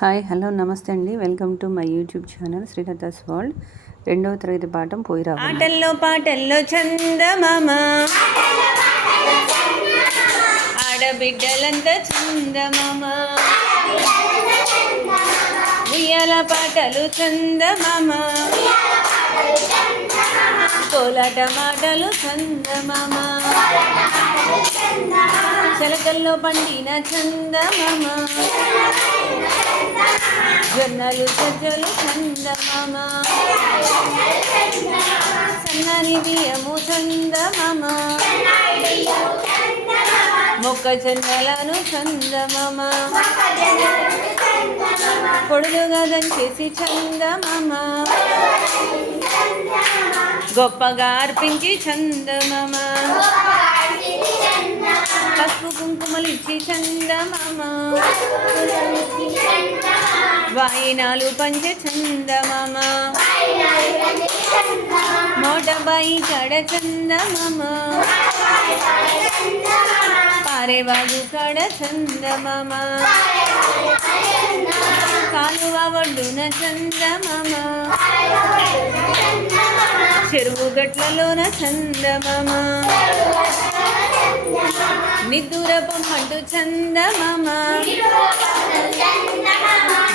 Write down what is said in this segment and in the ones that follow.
Hi hello నమస్తే అండి. Welcome to my YouTube channel Srilatha's world. రెండవ తరగతి పాఠం పోయిరా ఆటల్లో పాటల్లో చందమామ. ఆడబిడ్డలంతా చందమామ. ఉయ్యాల పాటలు చందమామ. కోలాట మాటలు చందమామ. పంటల్లో పండిన చందమామ. జొన్నలు సజ్జలు చందమామ. సన్నని బియ్యము చందమామ. మొక్కజొన్నలను చందమామ. పొడులుగా దంచేసి చందమామ. గొప్పగా అర్పించి చందమామ. పసుపు కుంకుమలిచ్చి చందమామ. వాయినాలు పంచ చందమామ. మోటబాయి కడ చందమామ. పారేవాగు కడ చందమామ. కాలువ ఒడ్డున చందమామ. చెరువు గట్లలోన చందమామ. నిద్దుర పొమ్మంటూ చందమామ.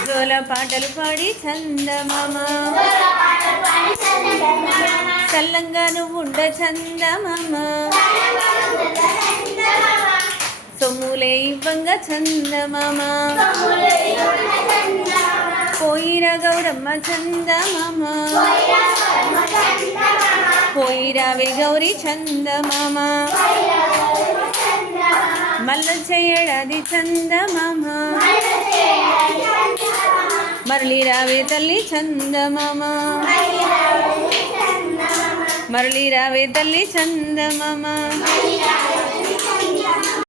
జోల పాటలు పాడి చందమామ. చల్లంగా నువ్వు ఉండ చందమామ. సొమ్ములే ఇవ్వంగా చందమామ. పోయిరా గౌరమ్మ చందమామ. పోయిరావే గౌరీ చందమామ. మల్ల చేయడాది చందమామ. మరళి రావే తల్లి చందమామ. మరళి రావే తల్లి చందమామ.